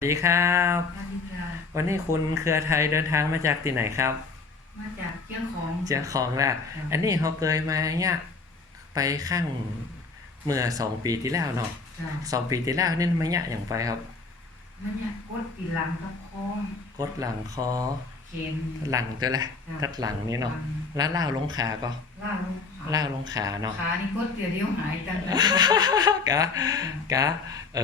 สวัสดีครับ สวัสดีค่ะ วันนี้คุณเครือไทยเดินทางมาจากที่ไหนครับ มาจากเจ้าของ เจียงของแหละค่ะอันนี้เขาเคยมาเนี่ยไปข้างเมื่อสองปีที่แล้วเนาะจ้ะสองปีที่แล้วนี่มาเนี่ยอย่างไปครับ มันเนี่ยกดปีหลังกับคองกดหลังคอเข็นหลังตัวแหละจ้ะทัดหลังนี่เนาะแล้วล่าวลงขาก็ล่าลงขาล่าวลงขาเนาะขานี่กดเดียวเดียวหายกันเลย กะกะเอ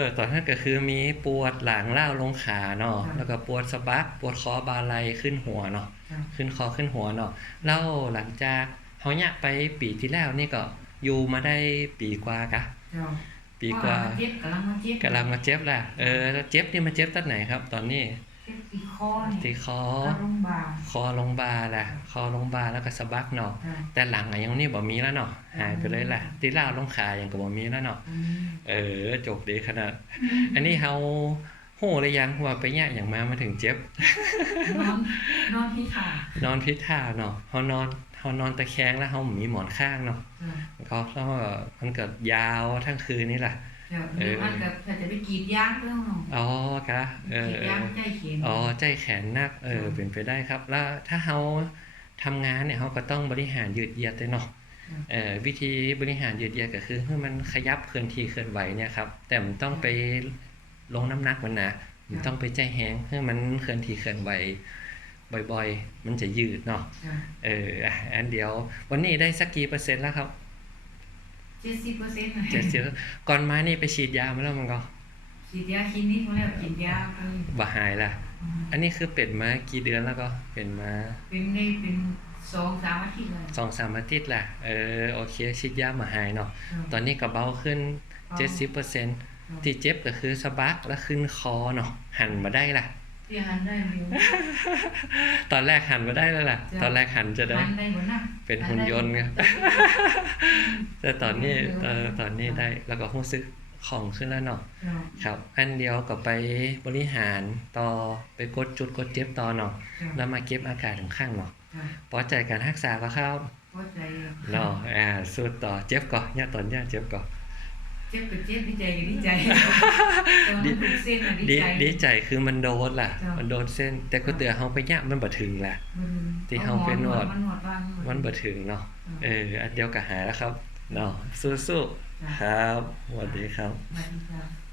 อตอนนั้นก็คือมีปวดหลังล่าวลงขาเนาะแล้วก็ปวดสะบักปวดคอบาไหลขึ้นหัวเนาะจ้ะขึ้นคอขึ้นหัวเนาะแล้วหลังจากเขาเนี่ยไปปีที่แล้วนี่ก็อยู่มาได้ปีกว่ากะจ้ะปีกว่าเจ็บกำลังมาเจ็บกำลังมาเจ็บแหละเออแล้วเจ็บนี่มาเจ็บตั้งไหนครับ ตอนนี้ เจ็บที่คอนี่ที่คอเข้าโรงพยาบาลคอลงบาลแหละคอลงบาลแล้วก็สะบักเนาะจ้ะแต่หลังอะยังนี่บ่มีแล้วเนาะหายไปเลยแหละที่ล่าวลงขายังก็บ่มีแล้วเนาะอืมเออจบดีขนาดอันนี้เฮาโหเลยยังว่าไปเนี่ยอย่างมามาถึงเจ็บ นอนนอนที่ขานอนพิษท่าเนาะเฮานอนเฮานอนตะแคงแล้วเฮามีหมอนข้างเนาะจ้ะก็แล้วก็มันเกิดยาวทั้งคืนนี่แหละ จ้ะเออมันกับถ้าจะไปกรีดยางแล้วเนาะอ๋อกะเอกรีอดเอยางอใจเข็นอ๋อใจแขนนักเอออืมเป็นไปได้ครับ แล้วถ้าเขาทำงานเนี่ยเขาก็ต้องบริหารยืดเหยียดด้วยเนาะอืมเอ่อวิธีบริหารยืดเหยียดก็คือให้มันขยับเคลื่อนที่เคลื่อนไหวเนี่ยครับแต่มันต้องไปลงน้ำหนักมันนะมันต้องไปใจแห้งให้มันเคลื่อนที่เคลื่อนไหวบ่อยๆ มันจะยืดเนาะจ้ะเอออะอันเดียว วันนี้ได้สักกี่เปอร์เซ็นต์แล้วครับเจ็ดสิบเปอร์เซ็นต์เจ็ดสิบก่อนมานี่ไปฉีดยามาแล้วมันก็ฉีดยาคลินิกมาแล้วกินยาไปบ่หายละอืมอันนี้คือเป็นมากี่เดือนแล้วก็เป็นมาเป็นในเป็นสองสามอาทิตย์เลยสองสามอาทิตย์แหละเออโอเคฉีดยามาหายเนาะตอนนี้ก็เบาขึ้นเจ็ดสิบเปอร์เซ็นต์ที่เจ็บก็คือสะบักแล้วขึ้นคอเนาะหันมาได้ละ ที่หันได้เร็วตอนแรกหันมาได้แล้วล่ะจ้ะตอนแรกหันจะได้หันได้หมดนะเป็นหุ่นยนต์ไงแต่ตอนนี้เออตอนนี้ได้แล้วก็รู้สึกของขึ้นแล้วเนาะจ้ะครับ อันเดียวก็ไปบริหารต่อไปกดจุดกดเจ็บต่อเนาะจ้ะแล้วมาเก็บอากาศถึงข้างเนาะจ้ะพอใจการรักษาก็เข้าพอใจเนาะอ่าสู้ต่อเจ็บก่อนเนี่ยตอนเนี่ยเจ็บก่อน เจ็บกับเจ็บดีใจกับดีใจตอนนั้นถูกเส้นอะดีดีใจ ดีใจคือมันโดนล่ะ จ้ะ มันโดนเส้น แต่ก็เตือเฮาไปเนี่ยมันบ่ถึงล่ะ มันที่เฮาไปนวด มันนวดบ้างมันบ่ถึงเนาะ เออ อันเดียวก็หายแล้วครับ เนาะ สู้จ้ะๆครับสวัสดีครับ สวัสดีจ้ะ